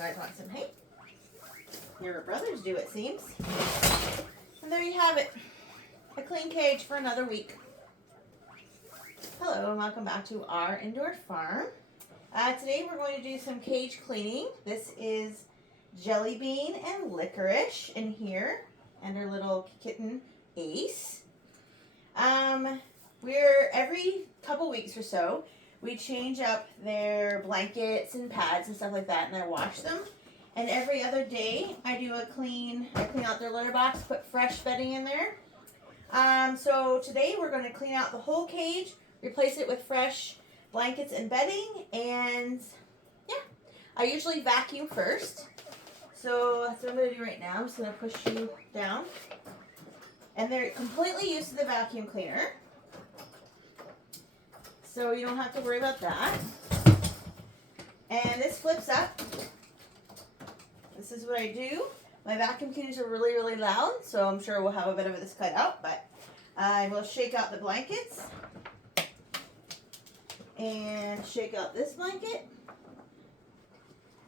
guys want some hay? Your brothers do, it seems. And there you have it. A clean cage for another week. Hello and welcome back to our indoor farm. Today we're going to do some cage cleaning. This is Jelly Bean and Licorice in here and her little kitten Ace. We're every couple weeks or so, we change up their blankets and pads and stuff like that, and I wash them. And every other day I clean out their litter box, put fresh bedding in there. So today we're going to clean out the whole cage, replace it with fresh blankets and bedding, and yeah, I usually vacuum first. So that's what I'm going to do right now. I'm just going to push you down. And they're completely used to the vacuum cleaner, so you don't have to worry about that. And this flips up. This is what I do. My vacuum cleaners are really, really loud, so I'm sure we'll have a bit of this cut out, but I will shake out the blankets and shake out this blanket.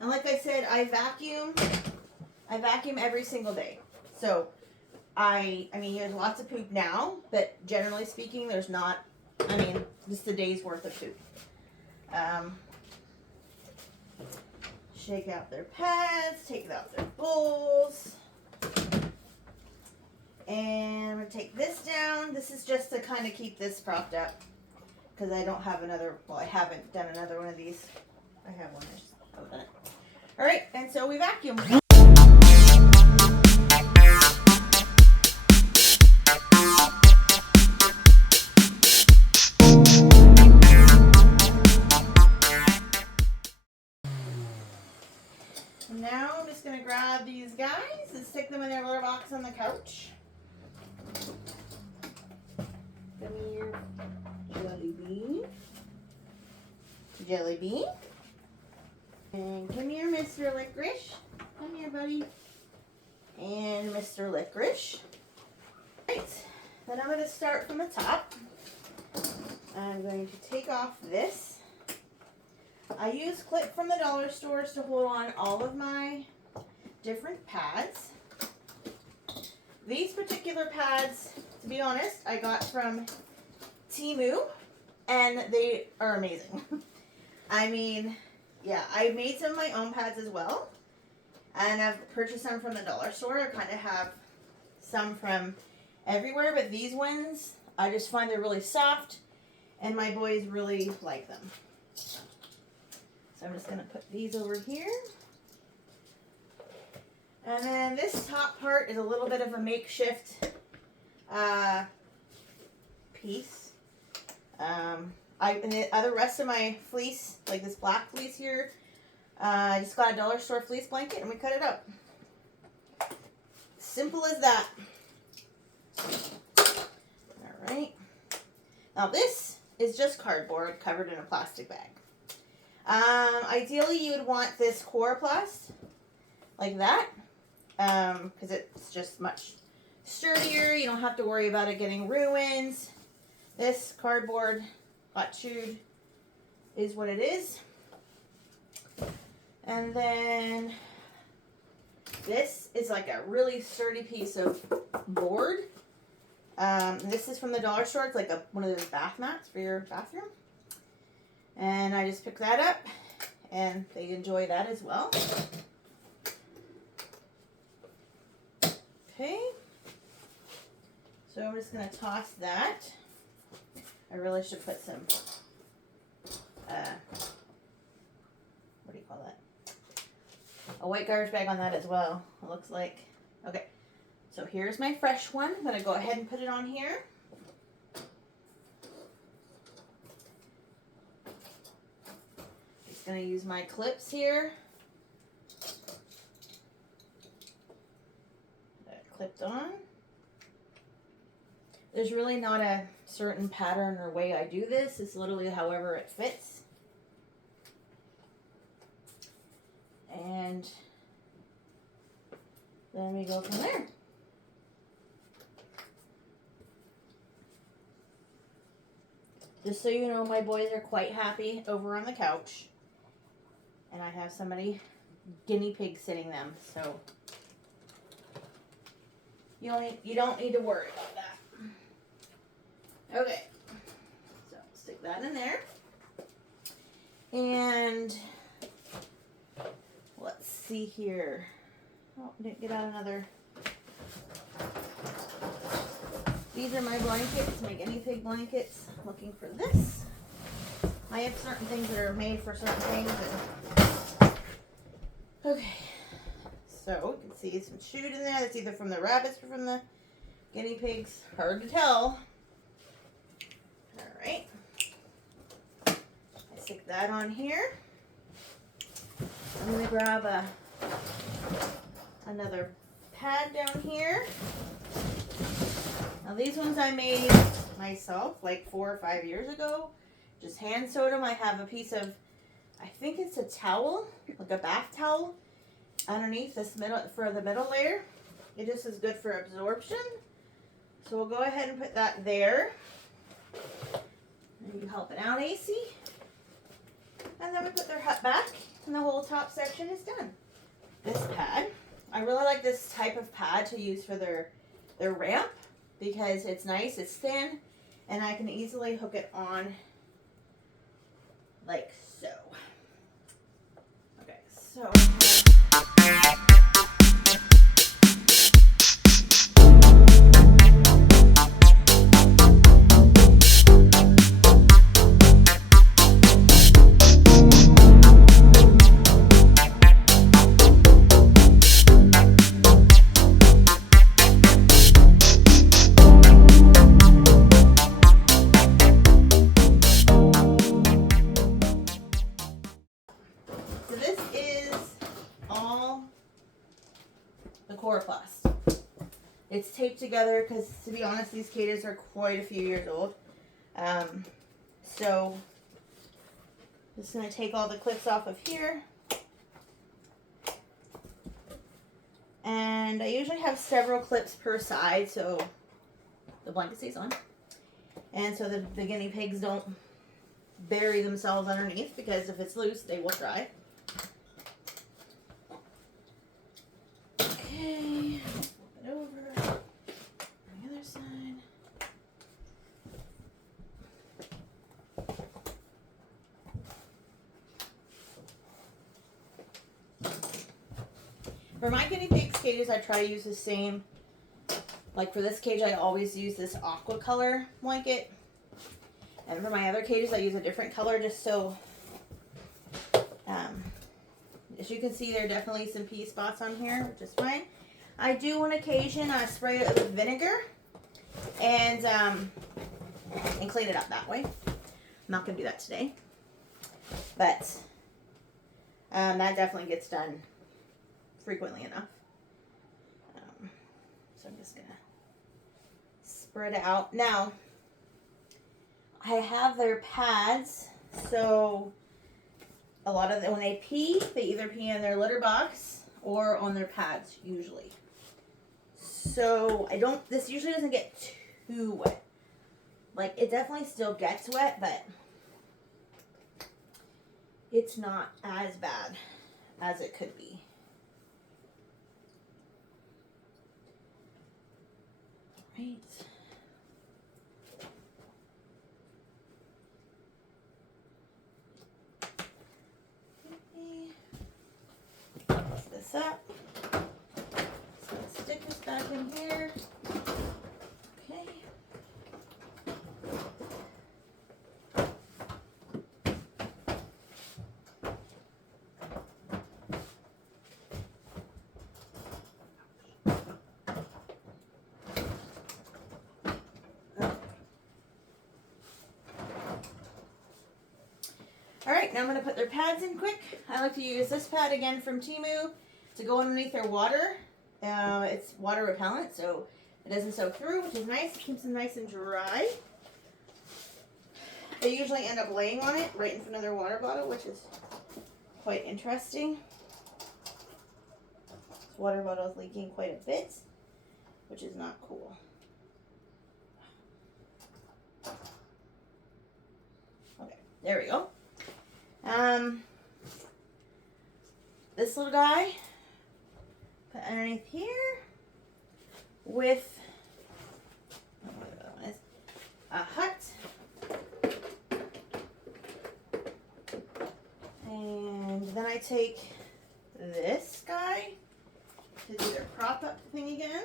And like I said, I vacuum every single day. So I mean, there's lots of poop now, but generally speaking, there's not, just a day's worth of poop. Shake out their pads, take out their bowls. And I'm going to take this down. This is just to kind of keep this propped up because I don't have another, well, I haven't done another one of these. I have one, I just haven't done it. All right, and so we vacuum. Now I'm just going to grab these guys and stick them in their litter box on the couch. Come here, Jelly Bean. Jelly Bean. And come here, Mr. Licorice. Come here, buddy. And Mr. Licorice. Right, then I'm going to start from the top. I'm going to take off this. I use clip from the dollar stores to hold on all of my different pads. These particular pads, to be honest, I got from Teimu, and they are amazing. I mean, yeah, I made some of my own pads as well, and I've purchased some from the dollar store. I kind of have some from everywhere, but these ones, I just find they're really soft, and my boys really like them. So I'm just going to put these over here. And then this top part is a little bit of a makeshift piece. And the other rest of my fleece, like this black fleece here, I just got a dollar store fleece blanket and we cut it up. Simple as that. All right. Now this is just cardboard covered in a plastic bag. Ideally you would want this Coroplast like that, because it's just much sturdier. You don't have to worry about it getting ruined. This cardboard got chewed is what it is. And then this is like a really sturdy piece of board. This is from the dollar store. It's like one of those bath mats for your bathroom. And I just picked that up, and they enjoy that as well. Okay. So I'm just going to toss that. I really should put some, what do you call that? A white garbage bag on that as well, it looks like. Okay. So here's my fresh one. I'm going to go ahead and put it on here. Going to use my clips here. That clipped on. There's really not a certain pattern or way I do this. It's literally however it fits. And then we go from there. Just so you know, my boys are quite happy over on the couch. And I have somebody guinea pig sitting them, so you don't need to worry about that. Okay, so stick that in there, and let's see here. Oh, I didn't get out another. These are my blankets, my guinea pig blankets. Looking for this. I have certain things that are made for certain things. Okay, so you can see some chute in there. That's either from the rabbits or from the guinea pigs. Hard to tell. All right. I stick that on here. I'm going to grab another pad down here. Now these ones I made myself like 4 or 5 years ago. Just hand sewed them. I have a piece of, I think it's a towel, like a bath towel, underneath this for the middle layer. It just is good for absorption. So we'll go ahead and put that there. And you help it out, AC. And then we put their hut back, and the whole top section is done. This pad, I really like this type of pad to use for their ramp because it's nice, it's thin, and I can easily hook it on like so. Okay, so this is all the coroplast. It's taped together because, to be honest, these cages are quite a few years old. So, just going to take all the clips off of here. And I usually have several clips per side so the blanket stays on. And so the guinea pigs don't bury themselves underneath, because if it's loose, they will dry. Okay, flip it over on the other side. For my guinea pigs cages, I try to use the same. Like for this cage, I always use this aqua color blanket. And for my other cages, I use a different color just so, as you can see, there are definitely some pea spots on here, which is fine. I do on occasion spray it with vinegar and clean it up that way. I'm not going to do that today. But that definitely gets done frequently enough. So I'm just going to spread it out. Now, I have their pads, so a lot of them, when they pee, they either pee in their litter box or on their pads, usually. So this usually doesn't get too wet. Like, it definitely still gets wet, but it's not as bad as it could be. Right. This up. So let's stick this back in here. Okay. Alright, now I'm going to put their pads in quick. I like to use this pad again from Teimu to go underneath their water. It's water repellent, so it doesn't soak through, which is nice. It keeps them nice and dry. They usually end up laying on it right in front of their water bottle, which is quite interesting. This water bottle is leaking quite a bit, which is not cool. Okay, there we go. this little guy, put underneath here with a hut. And then I take this guy to do their prop up thing again.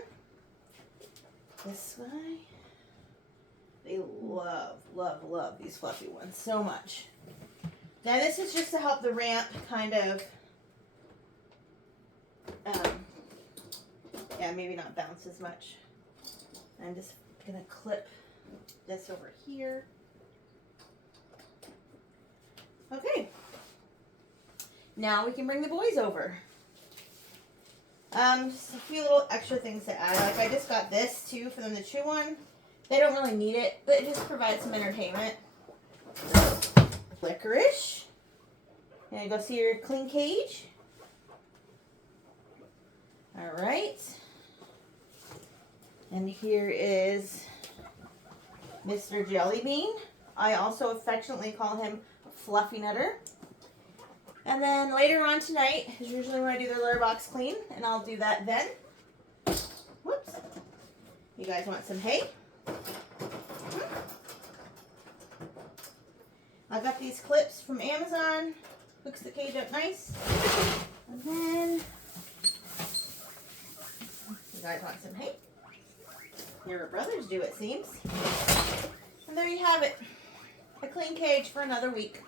This guy. They love, love, love these fluffy ones so much. Now this is just to help the ramp kind of, yeah, maybe not bounce as much. I'm just gonna clip this over here. Okay. Now we can bring the boys over. Just a few little extra things to add. Like I just got this too for them to chew on. They don't really need it, but it just provides some entertainment. Licorice. And go see your clean cage. All right. And here is Mr. Jelly Bean. I also affectionately call him Fluffy Nutter. And then later on tonight is usually when I do their litter box clean, and I'll do that then. Whoops. You guys want some hay? I got these clips from Amazon. Hooks the cage up nice. And then you guys want some hay? Your brothers do, it seems. And there you have it. A clean cage for another week.